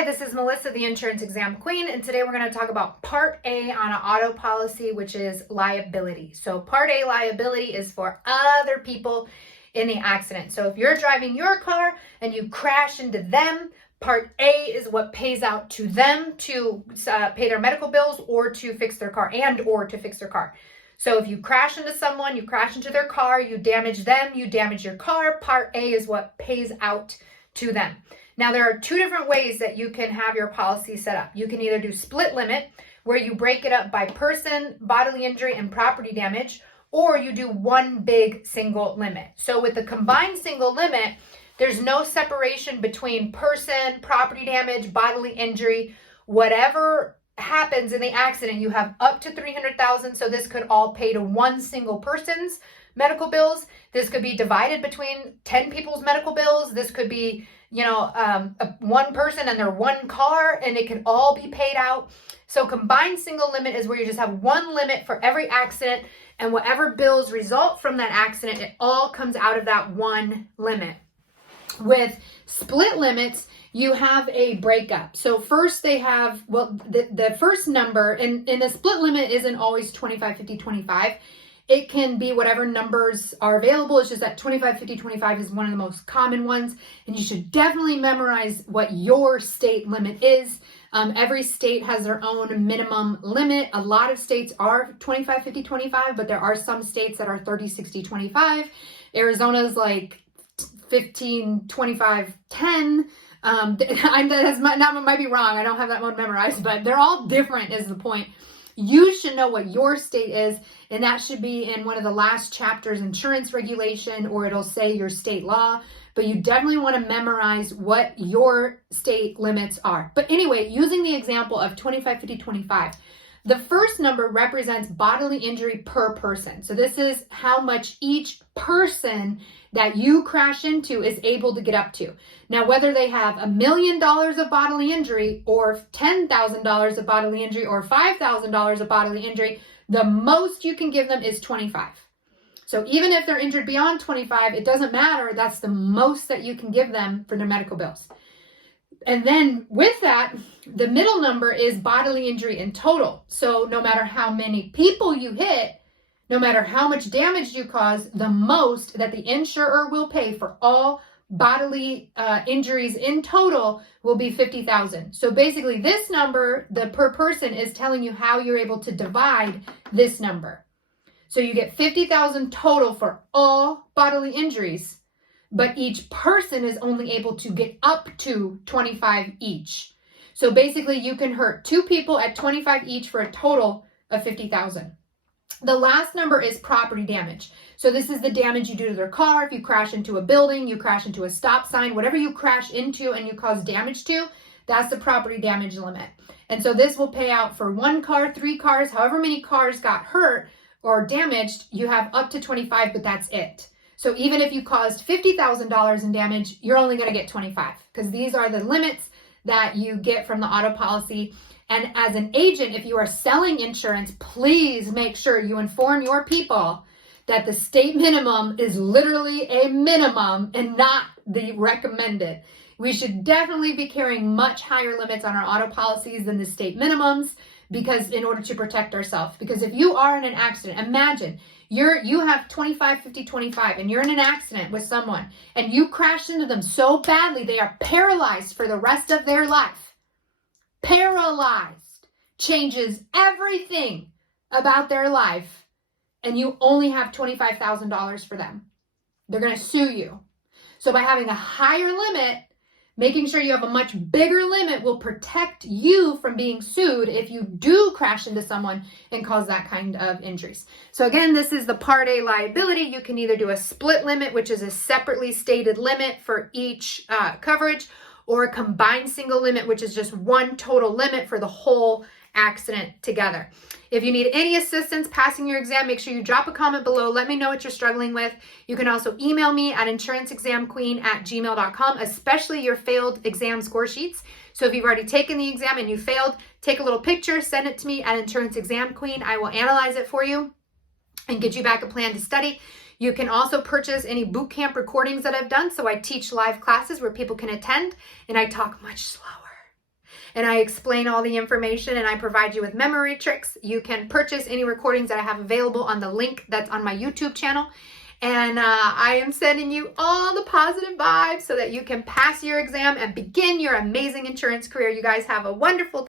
Hi, this is Melissa, the Insurance Exam Queen, and today we're going to talk about Part A on an auto policy, which is liability. So Part A liability is for other people in the accident. So if you're driving your car and you crash into them, Part A is what pays out to them to pay their medical bills or to fix their car or to fix their car. So if you crash into someone, you crash into their car, you damage them, you damage your car, Part A is what pays out to them. Now, there are two different ways that you can have your policy set up. You can either do split limit, where you break it up by person, bodily injury, and property damage, or you do one big single limit. So with the combined single limit, there's no separation between person, property damage, bodily injury. Whatever happens in the accident, you have up to $300,000. So this could all pay to one single person's medical bills. This could be divided between 10 people's medical bills. This could be one person and their one car, and it can all be paid out. So combined single limit is where you just have one limit for every accident, and whatever bills result from that accident, it all comes out of that one limit. With split limits, you have a breakup. So first they have, the first number, and the split limit isn't always 25, 50, 25. It can be whatever numbers are available. It's just that 25, 50, 25 is one of the most common ones. And you should definitely memorize what your state limit is. Every state has their own minimum limit. A lot of states are 25, 50, 25, but there are some states that are 30, 60, 25. Arizona's like 15, 25, 10. That might be wrong. I don't have that one memorized, but they're all different is the point. You should know what your state is, and that should be in one of the last chapters, insurance regulation, or it'll say your state law, but you definitely want to memorize what your state limits are. But anyway, using the example of 25, 50, 25, the first number represents bodily injury per person. So this is how much each person that you crash into is able to get up to. Now, whether they have $1 million of bodily injury or $10,000 of bodily injury or $5,000 of bodily injury, the most you can give them is 25. So even if they're injured beyond 25, it doesn't matter. That's the most that you can give them for their medical bills. And then with that, the middle number is bodily injury in total. So no matter how many people you hit, no matter how much damage you cause, the most that the insurer will pay for all bodily injuries in total will be $50,000. So basically this number, the per person, is telling you how you're able to divide this number. So you get $50,000 total for all bodily injuries, but each person is only able to get up to 25 each. So basically you can hurt two people at 25 each for a total of $50,000. The last number is property damage. So this is the damage you do to their car. If you crash into a building, you crash into a stop sign, whatever you crash into and you cause damage to, that's the property damage limit. And so this will pay out for one car, three cars, however many cars got hurt or damaged, you have up to 25, but that's it. So even if you caused $50,000 in damage, you're only going to get 25 because these are the limits that you get from the auto policy. And as an agent, if you are selling insurance, please make sure you inform your people that the state minimum is literally a minimum and not the recommended. We should definitely be carrying much higher limits on our auto policies than the state minimums because in order to protect ourselves. Because if you are in an accident, imagine you have 25, 50, 25, and you're in an accident with someone and you crash into them so badly they are paralyzed for the rest of their life. Paralyzed changes everything about their life, and you only have $25,000 for them. They're going to sue you. So by having a higher limit, making sure you have a much bigger limit will protect you from being sued if you do crash into someone and cause that kind of injuries. So again, this is the Part A liability. You can either do a split limit, which is a separately stated limit for each coverage, or a combined single limit, which is just one total limit for the whole accident together. If you need any assistance passing your exam, make sure you drop a comment below. Let me know what you're struggling with. You can also email me at insuranceexamqueen@gmail.com, especially your failed exam score sheets. So if you've already taken the exam and you failed, take a little picture, send it to me at insuranceexamqueen. I will analyze it for you and get you back a plan to study. You can also purchase any boot camp recordings that I've done. So I teach live classes where people can attend and I talk much slower. and I explain all the information and I provide you with memory tricks. You can purchase any recordings that I have available on the link that's on my YouTube channel. And I am sending you all the positive vibes so that you can pass your exam and begin your amazing insurance career. You guys have a wonderful